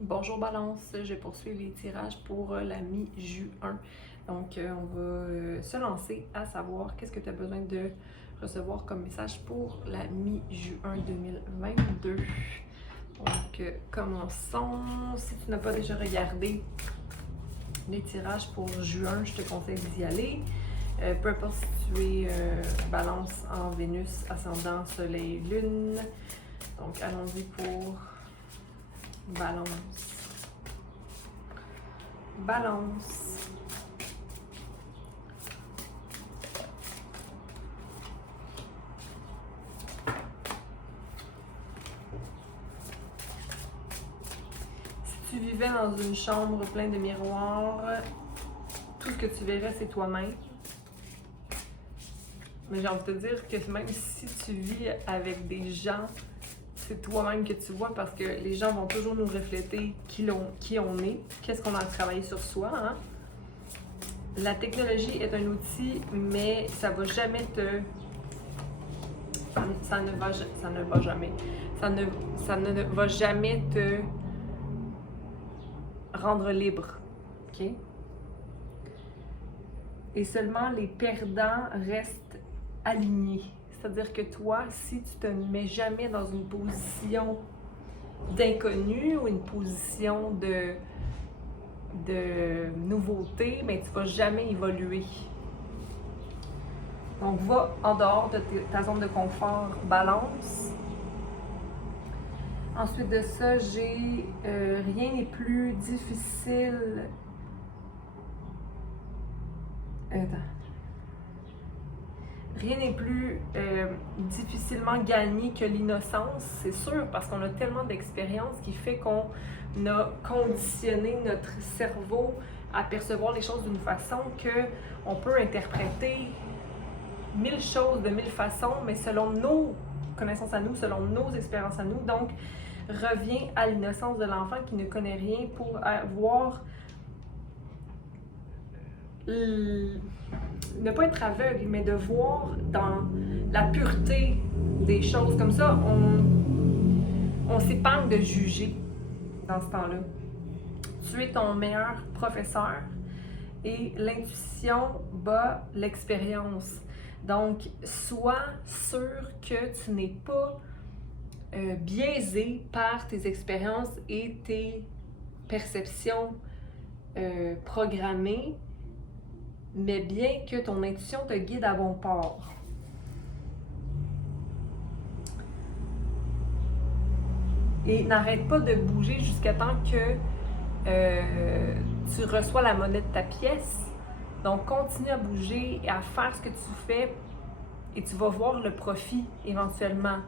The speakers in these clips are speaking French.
Bonjour Balance, je poursuis les tirages pour la mi-juin. Donc, on va se lancer à savoir qu'est-ce que tu as besoin de recevoir comme message pour la mi-juin 2022. Donc, commençons. Si tu n'as pas déjà regardé les tirages pour juin, je te conseille d'y aller. Peu importe si tu es Balance en Vénus, ascendant, Soleil, Lune. Donc, allons-y pour Balance. Balance. Si tu vivais dans une chambre pleine de miroirs, tout ce que tu verrais, c'est toi-même. Mais j'ai envie de te dire que même si tu vis avec des gens, c'est toi-même que tu vois parce que les gens vont toujours nous refléter qui on est, qu'est-ce qu'on a travaillé sur soi. Hein? La technologie est un outil, mais ça va jamais te... Ça ne va jamais. Ça ne va jamais te rendre libre. OK? Et seulement les perdants restent alignés. C'est-à-dire que toi, si tu te mets jamais dans une position d'inconnu ou une position de nouveauté, mais tu ne vas jamais évoluer. Donc, va en dehors de ta zone de confort, Balance. Ensuite de ça, j'ai rien n'est plus difficile. Attends. Rien n'est plus difficilement gagné que l'innocence, c'est sûr, parce qu'on a tellement d'expérience qui fait qu'on a conditionné notre cerveau à percevoir les choses d'une façon qu'on peut interpréter 1000 choses de 1000 façons, mais selon nos connaissances à nous, selon nos expériences à nous. Donc, reviens à l'innocence de l'enfant qui ne connaît rien pour voir ne pas être aveugle, mais de voir dans la pureté des choses. Comme ça, on s'épargne de juger dans ce temps-là. Tu es ton meilleur professeur et l'intuition bat l'expérience. Donc, sois sûr que tu n'es pas biaisé par tes expériences et tes perceptions programmées, mais bien que ton intuition te guide à bon port. Et n'arrête pas de bouger jusqu'à temps que tu reçois la monnaie de ta pièce. Donc, continue à bouger et à faire ce que tu fais et tu vas voir le profit éventuellement.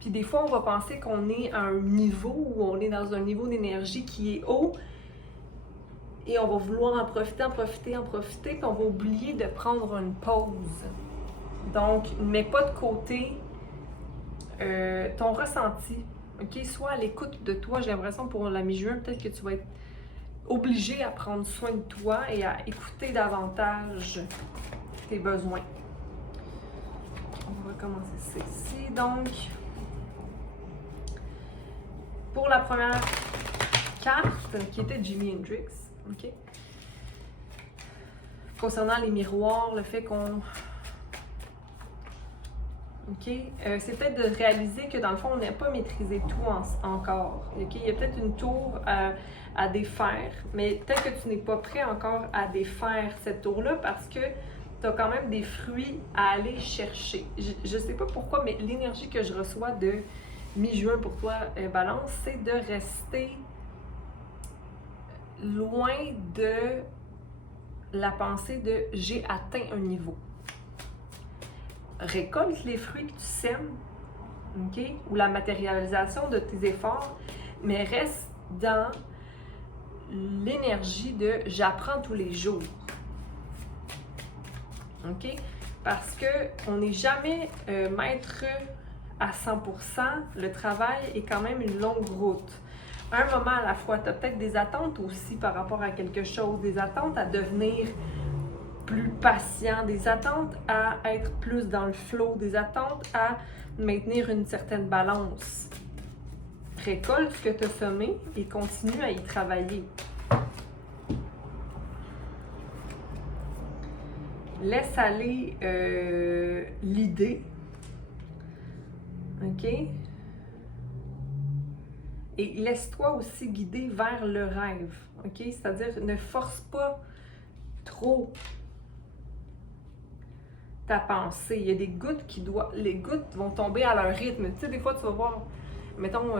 Puis des fois, on va penser qu'on est à un niveau où on est dans un niveau d'énergie qui est haut et on va vouloir en profiter, puis on va oublier de prendre une pause. Donc, ne mets pas de côté ton ressenti. OK? Sois à l'écoute de toi. J'ai l'impression pour la mi-juin, peut-être que tu vas être obligé à prendre soin de toi et à écouter davantage tes besoins. On va commencer ça ici. Donc, pour la première carte, qui était Jimi Hendrix, OK? Concernant les miroirs, le fait qu'on... OK? C'est peut-être de réaliser que dans le fond, on n'a pas maîtrisé tout encore. OK? Il y a peut-être une tour à défaire, mais peut-être que tu n'es pas prêt encore à défaire cette tour-là parce que tu as quand même des fruits à aller chercher. Je ne sais pas pourquoi, mais l'énergie que je reçois de mi-juin pour toi, Balance, c'est de rester loin de la pensée de j'ai atteint un niveau. Récolte les fruits que tu sèmes, OK? Ou la matérialisation de tes efforts, mais reste dans l'énergie de j'apprends tous les jours. OK? Parce qu'on n'est jamais maître à 100%. Le travail est quand même une longue route. Un moment à la fois, tu as peut-être des attentes aussi par rapport à quelque chose, des attentes à devenir plus patient, des attentes à être plus dans le flow, des attentes à maintenir une certaine balance. Récolte ce que tu as semé et continue à y travailler. Laisse aller l'idée. OK? Et laisse-toi aussi guider vers le rêve. OK? C'est-à-dire, ne force pas trop ta pensée. Il y a des gouttes les gouttes vont tomber à leur rythme. Tu sais, des fois, tu vas voir, mettons,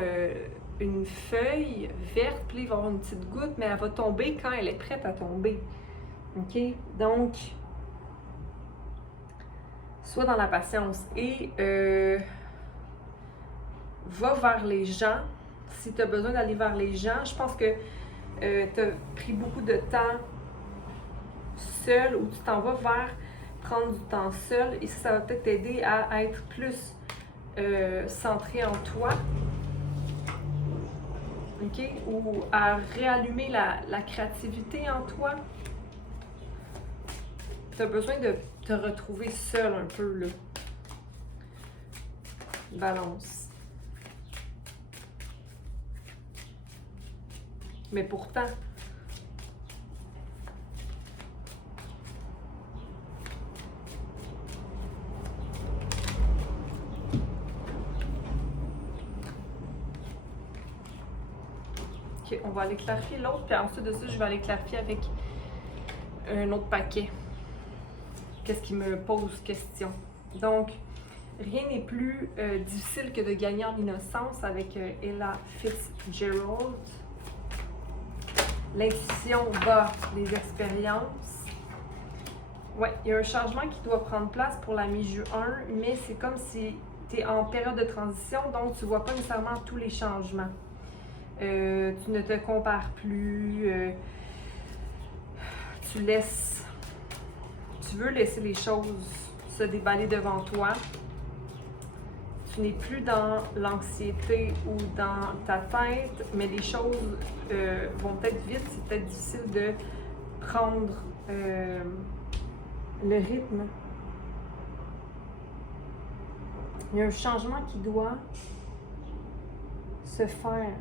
une feuille verte, puis il va y avoir une petite goutte, mais elle va tomber quand elle est prête à tomber. OK? Donc, sois dans la patience et va vers les gens. Si tu as besoin d'aller vers les gens, je pense que tu as pris beaucoup de temps seul ou tu t'en vas vers prendre du temps seul et ça va peut-être t'aider à être plus centré en toi. OK? Ou à réallumer la créativité en toi. Tu as besoin de te retrouver seul un peu, là. Balance. Mais pourtant, OK, on va aller clarifier l'autre, puis ensuite de ça, je vais aller clarifier avec un autre paquet. Qu'est-ce qui me pose question? Donc, rien n'est plus difficile que de gagner en innocence avec Ella Fitzgerald. L'intuition bat les expériences. Ouais, il y a un changement qui doit prendre place pour la mi-juin, mais c'est comme si tu es en période de transition, donc tu ne vois pas nécessairement tous les changements. Tu ne te compares plus. Tu veux laisser les choses se déballer devant toi. Tu n'es plus dans l'anxiété ou dans ta tête, mais les choses vont peut-être vite. C'est peut-être difficile de prendre le rythme. Il y a un changement qui doit se faire.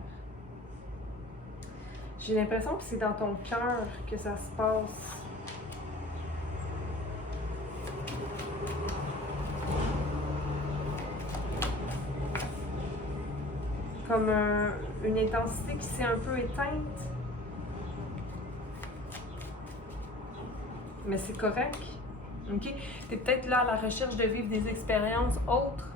J'ai l'impression que c'est dans ton cœur que ça se passe. Comme une intensité qui s'est un peu éteinte. Mais c'est correct. OK? Tu es peut-être là à la recherche de vivre des expériences autres.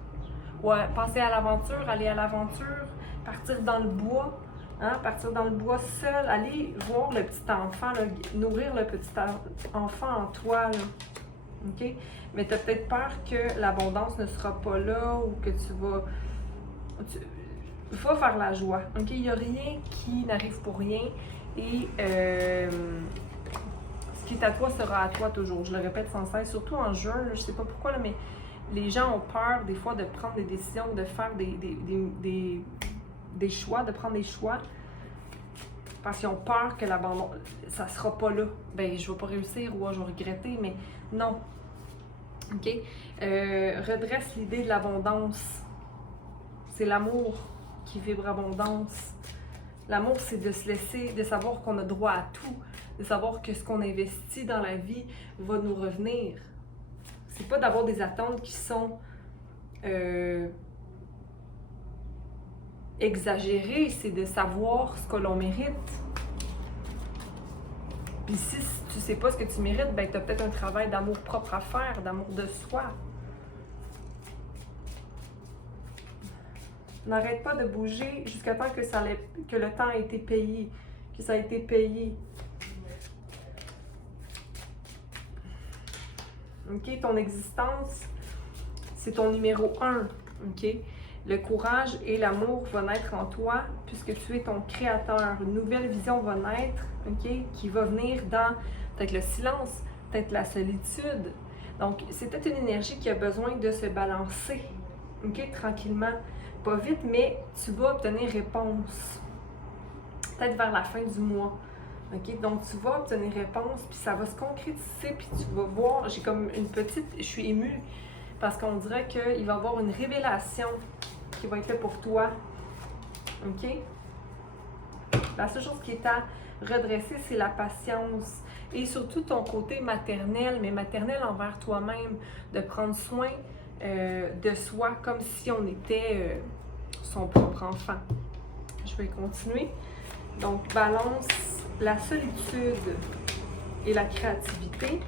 Ouais, passer à l'aventure, aller à l'aventure, partir dans le bois. Hein? Partir dans le bois seul, aller voir le petit enfant, là, nourrir le petit enfant en toi. Là. OK? Mais tu as peut-être peur que l'abondance ne sera pas là ou que tu vas... Va vers la joie. OK? Il n'y a rien qui n'arrive pour rien. Et ce qui est à toi sera à toi toujours. Je le répète sans cesse. Surtout en juin, là, je ne sais pas pourquoi, là, mais les gens ont peur des fois de prendre des décisions, de faire des choix, de prendre des choix. Parce qu'ils ont peur que l'abandon, ça ne sera pas là. Ben, je ne vais pas réussir ou je vais regretter, mais non. OK? Redresse l'idée de l'abondance. C'est l'amour qui vibre abondance. L'amour, c'est de se laisser, de savoir qu'on a droit à tout, de savoir que ce qu'on investit dans la vie va nous revenir. C'est pas d'avoir des attentes qui sont exagérées, c'est de savoir ce que l'on mérite. Puis si tu sais pas ce que tu mérites, ben tu as peut-être un travail d'amour propre à faire, d'amour de soi. N'arrête pas de bouger jusqu'à temps que le temps a été payé, que ça a été payé. OK? Ton existence, c'est ton numéro 1. OK? Le courage et l'amour vont naître en toi puisque tu es ton créateur. Une nouvelle vision va naître, OK? Qui va venir dans peut-être le silence, peut-être la solitude. Donc, c'est peut-être une énergie qui a besoin de se balancer, OK? Tranquillement. Pas vite, mais tu vas obtenir réponse. Peut-être vers la fin du mois. OK? Donc, tu vas obtenir réponse, puis ça va se concrétiser, puis tu vas voir, j'ai comme une petite... Je suis émue, parce qu'on dirait qu'il va y avoir une révélation qui va être faite pour toi. OK? La seule chose qui est à redresser, c'est la patience. Et surtout ton côté maternel, mais maternel envers toi-même, de prendre soin de soi comme si on était son propre enfant. Je vais continuer. Donc, balance, la solitude et la créativité.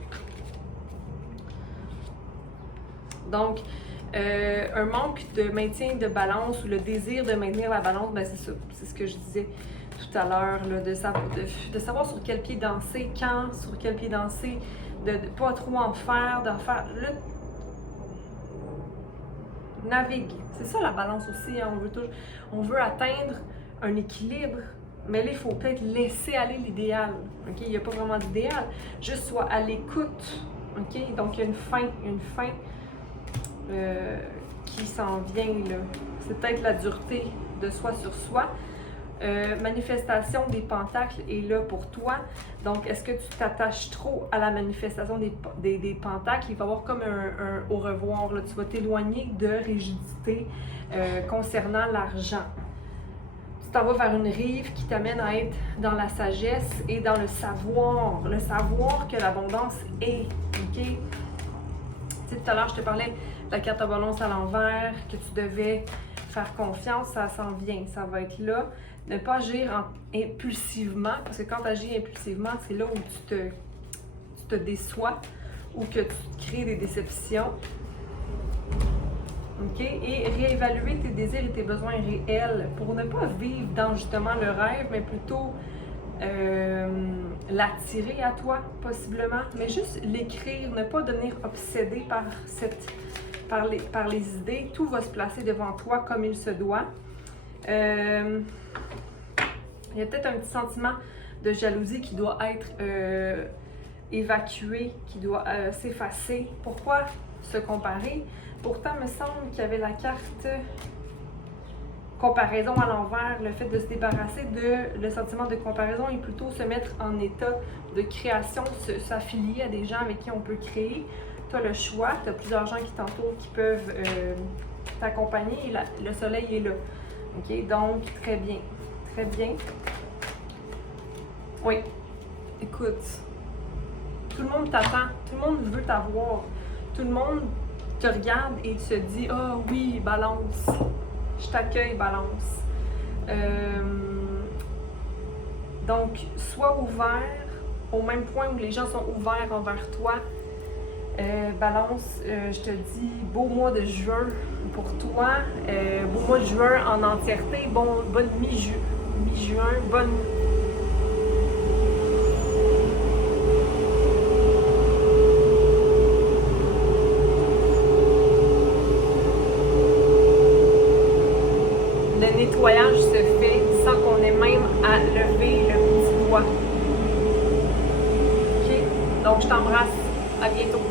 Donc, un manque de maintien de balance ou le désir de maintenir la balance, ben c'est ça, c'est ce que je disais tout à l'heure, de savoir sur quel pied danser, quand, sur quel pied danser, de pas trop en faire, navigue. C'est ça la balance aussi, hein? On veut atteindre un équilibre, mais là, il faut peut-être laisser aller l'idéal. OK? Il n'y a pas vraiment d'idéal, juste sois à l'écoute. OK? Donc, il y a une fin qui s'en vient, là. C'est peut-être la dureté de soi sur soi. Manifestation des pentacles est là pour toi. Donc, est-ce que tu t'attaches trop à la manifestation des pentacles? Il va y avoir comme un au revoir. Là. Tu vas t'éloigner de rigidité concernant l'argent. Tu t'en vas vers une rive qui t'amène à être dans la sagesse et dans le savoir que l'abondance est. OK? Tu sais, tout à l'heure, je te parlais de la carte de balance à l'envers, que tu devais faire confiance, ça s'en vient, ça va être là. Ne pas agir impulsivement, parce que quand tu agis impulsivement, c'est là où tu te déçois ou que tu te crées des déceptions. OK? Et réévaluer tes désirs et tes besoins réels pour ne pas vivre dans justement le rêve, mais plutôt l'attirer à toi, possiblement. Mais juste l'écrire, ne pas devenir obsédé par les idées. Tout va se placer devant toi comme il se doit. Il y a peut-être un petit sentiment de jalousie qui doit être évacué, qui doit s'effacer. Pourquoi se comparer? Pourtant, il me semble qu'il y avait la carte comparaison à l'envers, le fait de se débarrasser de le sentiment de comparaison et plutôt se mettre en état de création, s'affilier à des gens avec qui on peut créer. Tu as le choix, tu as plusieurs gens qui t'entourent qui peuvent t'accompagner et le soleil est là. OK? Donc, très bien. Très bien. Oui. Écoute, tout le monde t'attend, tout le monde veut t'avoir, tout le monde te regarde et se dit « Ah oui, balance, je t'accueille, balance. » Donc, sois ouvert au même point où les gens sont ouverts envers toi. Balance, je te dis beau mois de juin pour toi, beau mois de juin en entièreté, bonne mi-juin, bonne... Le nettoyage se fait sans qu'on ait même à lever le petit doigt. OK? Donc, je t'embrasse. À bientôt.